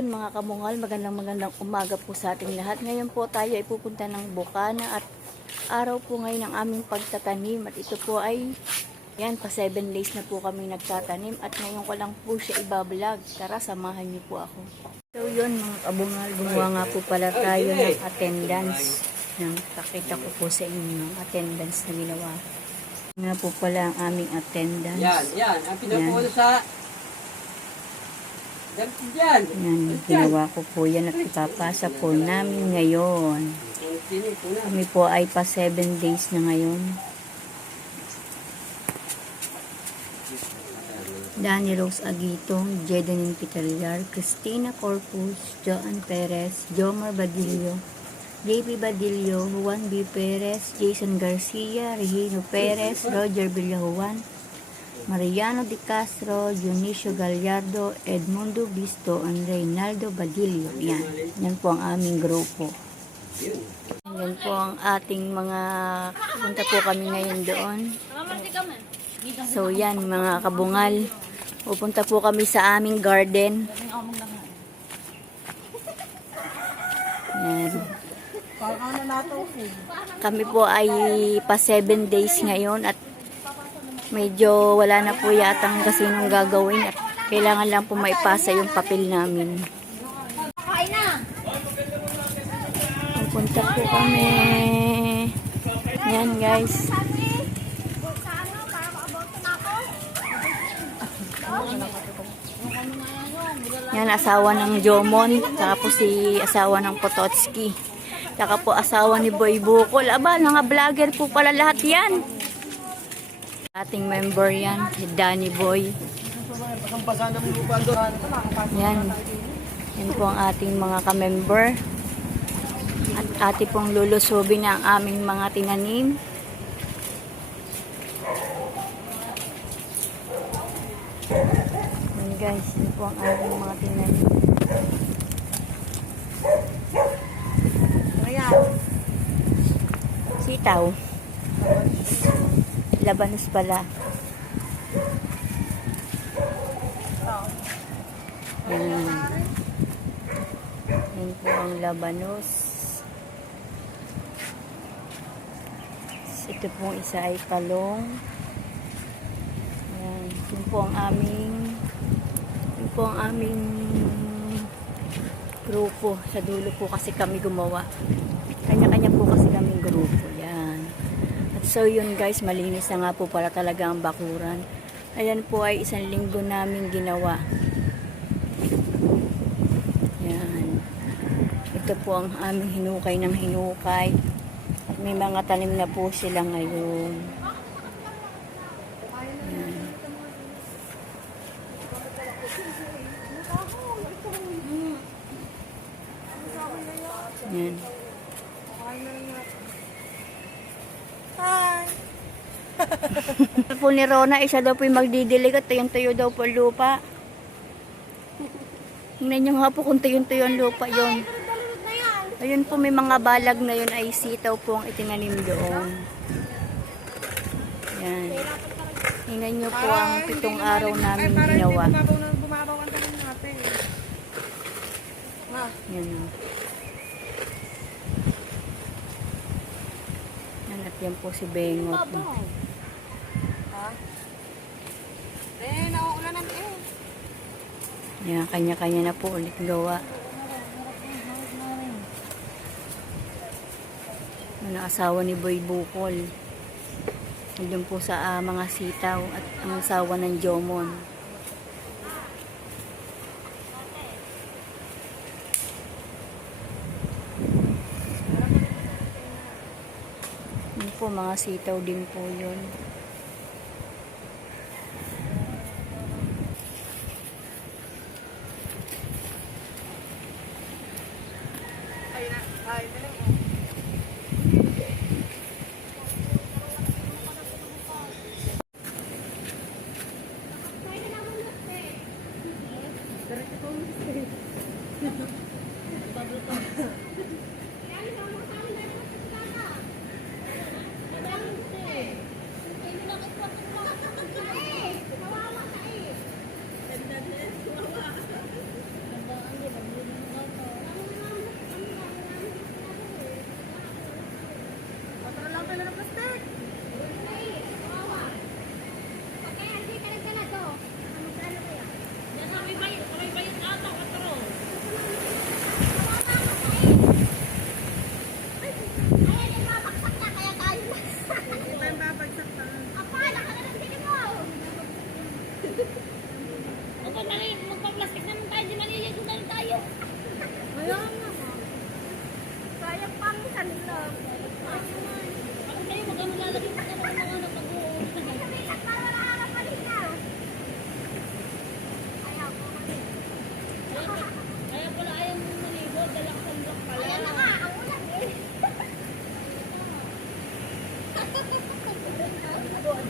yun mga kamungal, magandang umaga po sa ating lahat. Ngayon po tayo ay pupunta ng Bukana at araw po ngayon ng aming pagtatanim. At ito po ay, yan, pa 7 days na po kami nagtatanim at ngayon ko lang po siya ibablog. Tara, samahan niyo po ako. So yun mga kabungal, gumawa nga po pala tayo ng attendance. Pakita ko po sa inyo yung attendance na ginawa. Nga po pala ang aming attendance. Yan. Ang pinapulo sa... Yan. Ginawa ko po yan at ipapasa po namin ngayon. Kami po ay pa 7 days na ngayon. Danny Rose Aguito, Jedenin Pitaliar, Cristina Corpus, Joan Perez, Jomar Badillo, JP Badillo, Juan B. Perez, Jason Garcia, Regino Perez, Roger Villajuan, Mariano Di Castro, Dionisio Gallardo, Edmundo Bisto, and Reynaldo Badillo. Yan po ang aming grupo. Yan po ang ating mga, punta po kami ngayon doon. So yan mga kabungal, pupunta po kami sa aming garden. Yan. Kami po ay pa 7 days ngayon at medyo wala na po yatang kasinong gagawin at kailangan lang po maipasa yung papel namin. Pupunta po kami. Yan guys. Yan asawa ng Jomon, saka po si asawa ng Pototski, saka po asawa ni Boy Bukol. Aba, mga vlogger po pala lahat yan. Ating member yan, si Danny Boy. Yan. Yan po ang ating mga ka-member. At ate pong lulusubin ang aming mga tinanim. Yan guys, yan po ang aming mga tinanim. Ayan. Sitaw. Labanos pala. Yan. Yan po ang labanos. Ito pong isa ay talong. Yan. Yan po ang aming grupo. Sa dulo po kasi kami gumawa. Kanya-kanya po kasi kaming grupo. Yan. So yun guys, malinis na nga po pala talaga ang bakuran. Ayan po ay 1 linggo namin ginawa. Yan. Ito po ang aming hinukay ng hinukay. At may mga tanim na po sila ngayon. Yan. Yan. Po ni Rona, isa daw po yung magdidilig at tuyong-tuyo daw po lupa. Tingnan nyo nga po kung tuyong-tuyo ang lupa yun. Ayun po, may mga balag na yun ay sitaw po ang itinanim doon. Yan. Tingnan nyo po ang 7 araw namin ginawa. Yan o. Yan at yan po si Bengot. Yan, kanya-kanya na po ulit gawa. Ang asawa ni Boy Bukol. Nandun po sa mga sitaw at ang asawa ng Jomon. Yan po, mga sitaw din po yun.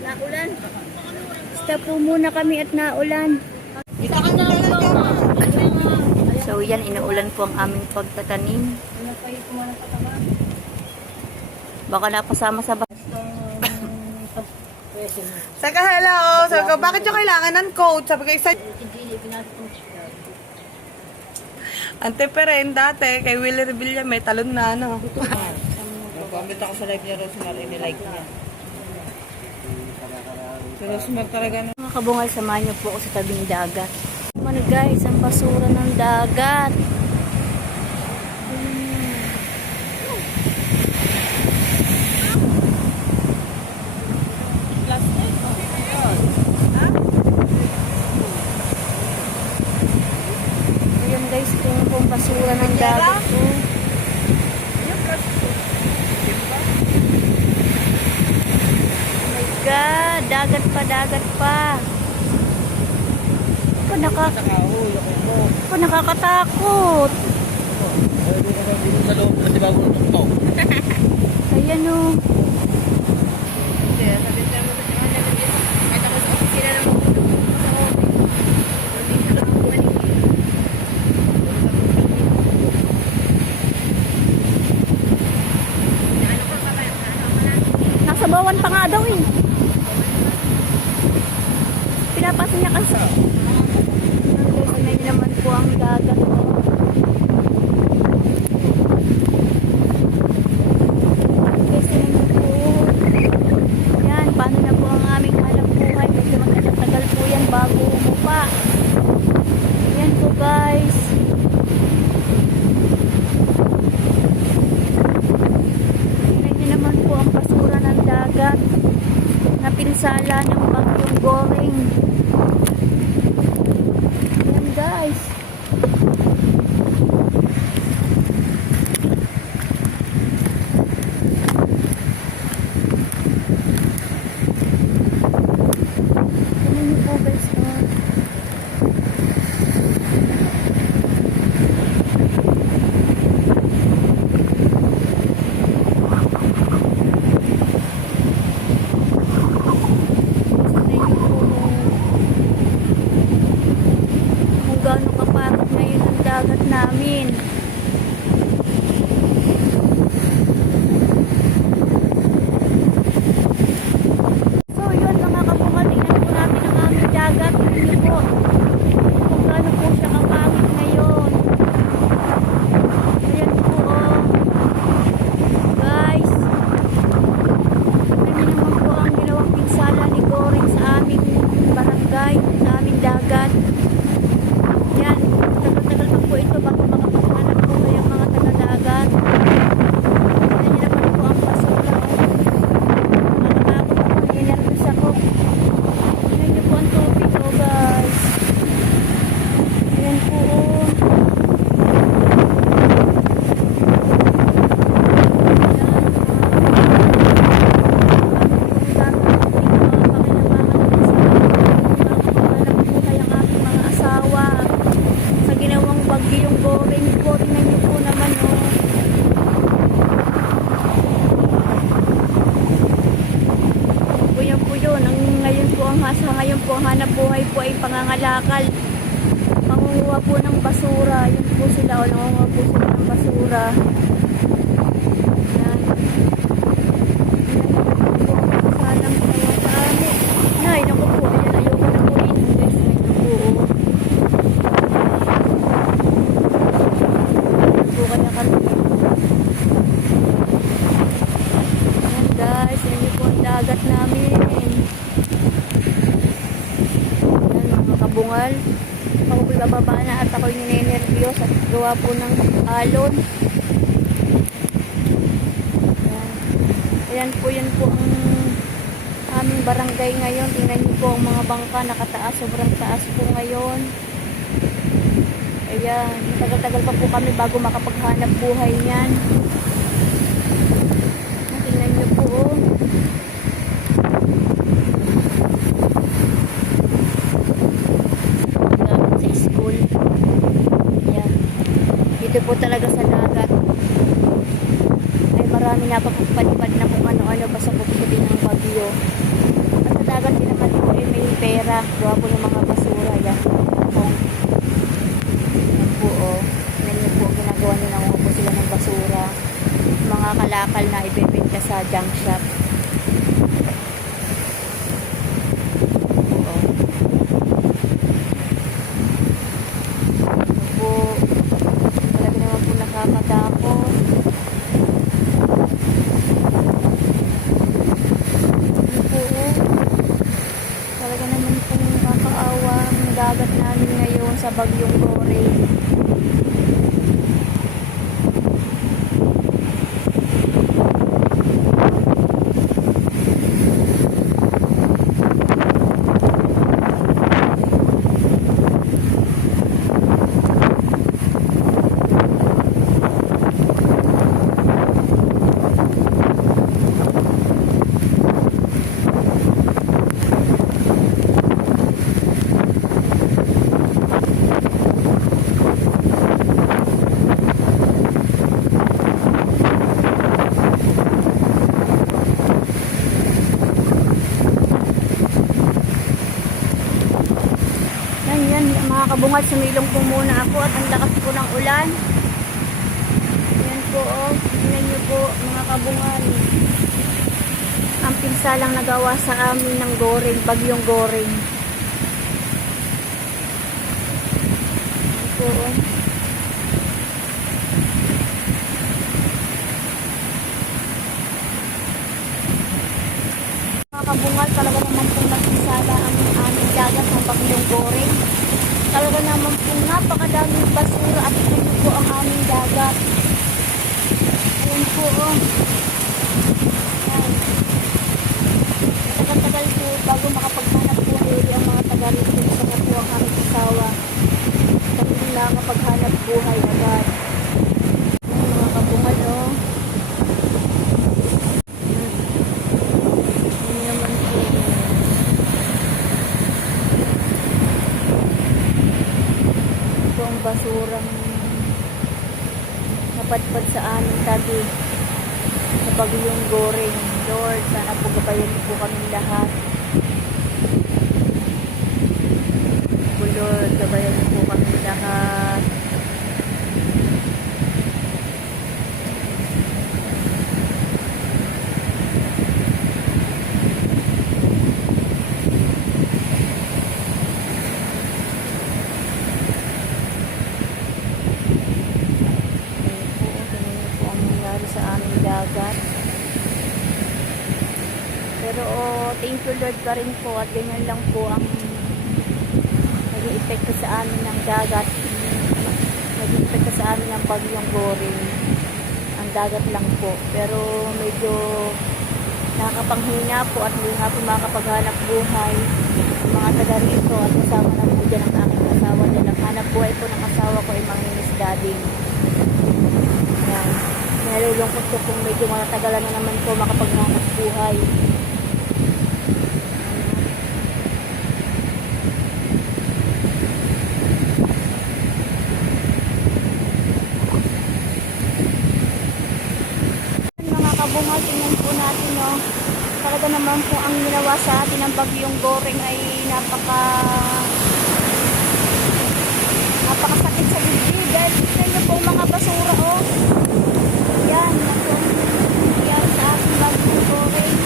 Naulan. Stop po muna kami at naulan. So yan, inuulan po ang aming pagtatanim. Baka napasama sa Saka hello. Sabi ko, bakit yung kailangan ng coat? Sabi ko, isa... Ante Peren, dati, kay Willie Revilla, may talon na, ano. Nag-comment ako sa live niya, Rosemary, nilike niya. Si Rosemary talaga na. mga kabungal, samahan niyo po ako sa tabing dagat. Ano guys, ang basura ng dagat. Ayan guys, kung basura ng dagat po. Oh my God, dagat pa. Ako, nakakatakot. Sa loob kasi bago tutok. Ayan o. Nasa bawan pa nga daw eh. Pinapasa niya kasi. Ngayon naman po ang dagat po. Kasi naman po. Yan, paano na po ang aming hanap buhay. Kasi magkatagal po yan bago umupa. Yan po guys. Ngayon naman po ang basura ng dagat. Napinsala ng bagyong Goring. Yan guys. Tingnan niyo po guys. Kung gaano kapagod ngayon ang dagat namin. So yun mga kabungal, tingnan po natin ang aming dagat. Tingnan niyo po kung gaano po siya kapagod ngayon. Ayan po oh. Guys, tingnan naman po ang ginawang pinsala ni Goring sa aming barangay, sa aming dagat. Yan, tagal-tagal pa po ito bago makapaghanap po kayang mga taga-dagat. Yan niyo naman po ang basura. Nakatakot po, ninervous ako. Yan niyo po ang tubig oh guys. Yan po oh. Sa ginawang bagyong Goring po, tingnan niyo po naman oh. Po yun. Ang ngayon po ang hanap buhay po ay pangangalakal. Mangunguha po ng basura. Yun po sila o nangunguha po sila ng basura. Yan. Salang tawa sa amin. Nay, naku po. Ayan, ayoko na po rin. Guys, ngayon po oh. Po kaya kami. Ayan guys, yan po ang dagat namin. Ayan mga kabungal. Ako po'y bababa na at ako'y ninenervyos at gawa po ng alon. Ayan. Ayan po, yan po ang aming barangay ngayon. Tingnan niyo po ang mga bangka nakataas. Sobrang taas po ngayon. Ayan, tagal-tagal pa po kami bago makapaghanap buhay niyan. Tingnan niyo po oh. Gamit sa school. Ayan. Dito po talaga sa dagat ay marami napapagpalipad na kung ano-ano basta po basura. Gawa po ng mga basura. Yan po. Yan po, oh. Yan yung po ginagawa nila. Nangungupo sila ng basura. Mga kalakal na ibebenta sa junk shop. Oo. Yan po. Talaga naman po nakakatakot. Yan po, oh. Talaga naman po nakakaawa ang dagat namin ngayon sa Bagyong Glory. Yan, mga kabungad, sumilong po muna ako at ang lakas po ng ulan. Yan po, oh. Tingnan nyo po, mga kabungad. Ang pinsalang nagawa sa amin ng Goring, Bagyong Goring. Yan po, oh. Mga kabungad, talaga naman po nagpinsala ang aming dagat ng Bagyong Goring. Talaga naman po napakadaming basura at ito po ang aming dagat. Ayan po, oh. Ayan. Tagal-tagal po bago makapaghanap po ang mga taga rito sa po ang aming asawa. Kami nila nakapaghanap buhay agad. Ayan, mga kabungal, oh. Ayan naman po. Ito ang basurang napadpad sa aming tabi sa Bagyong Goring. Lord, sana po gabayan po kami lahat. Po Lord, gabayan po kami lahat. Sa aming dagat. Pero thank you Lord pa rin po at ganyan lang po ang naging epekto sa amin ng dagat. Naging epekto sa amin ng Bagyong Goring. Ang dagat lang po. Pero medyo nakakapanghina po at hindi nga po makakapaghanap buhay ang mga taga rito at kasama na po dyan ang aking asawa. Dahil ang hanap buhay po ng asawa ko ay mangingisda din. Yan. Nalulungkot ko kung medyo matatagalan na naman po makapaghanap buhay. Mga kabungal, tingnan po natin, no? Talaga naman po ang ginawa sa atin ng Bagyong Goring ay napakasakit sa dibdib. Dahil tingnan niyo po mga basura, oh. Yan, ito ang nangyari sa ating Bagyong Goring.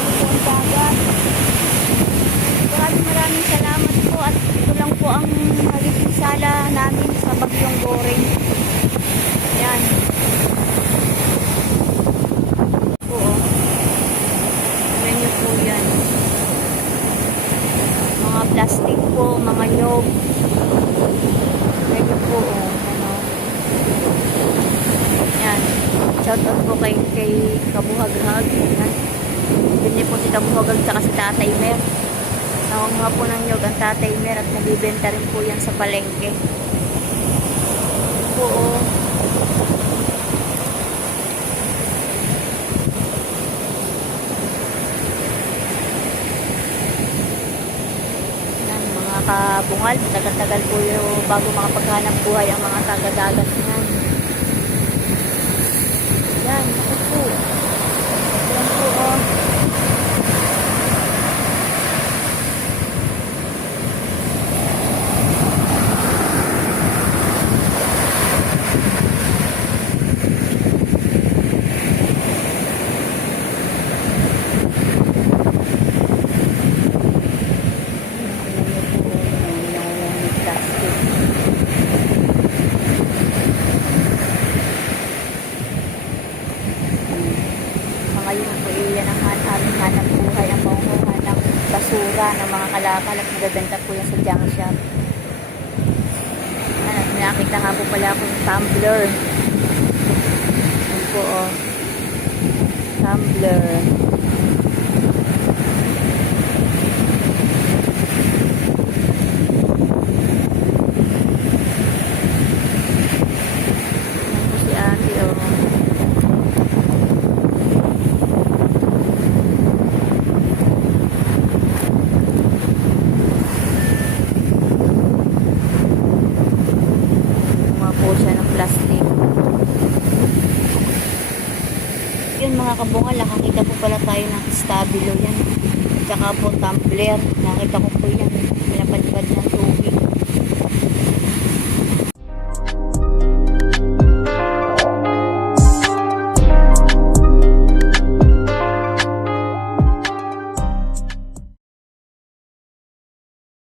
Ito ang dagat. Maraming salamat po at ito lang po ang naging sala namin sa Bagyong Goring. Yan. Po, oh. Tignan niyo po yan. Mga plastic po, mga nyog. Medyo po, ano. Yan. Shout out po kay Kabuhaghag. Yan. Yun niyo po si Kabuhaghag tsaka si Tatay Mer. Nakunguha po ng nyog ang Tatay Mer at nabibenta rin po yan sa palengke. Po, yan, mga kabungal. Tagal-tagal po yung bago makapaghanap buhay ang mga taga-dagat yan. Yan, ako po. Yan po, talaga ng mga kalakal at nagaganda po yan sa junk shop. Nakita nga po pala akong tumbler. Yan po oh. Tumbler. Yan po si ate oh. Po siya ng plastic. Yun mga kabungal, nakakita po pala tayo ng stabilo yan. Tsaka po tumbler, nakita ko po yan. Pinapadpad ng tubig.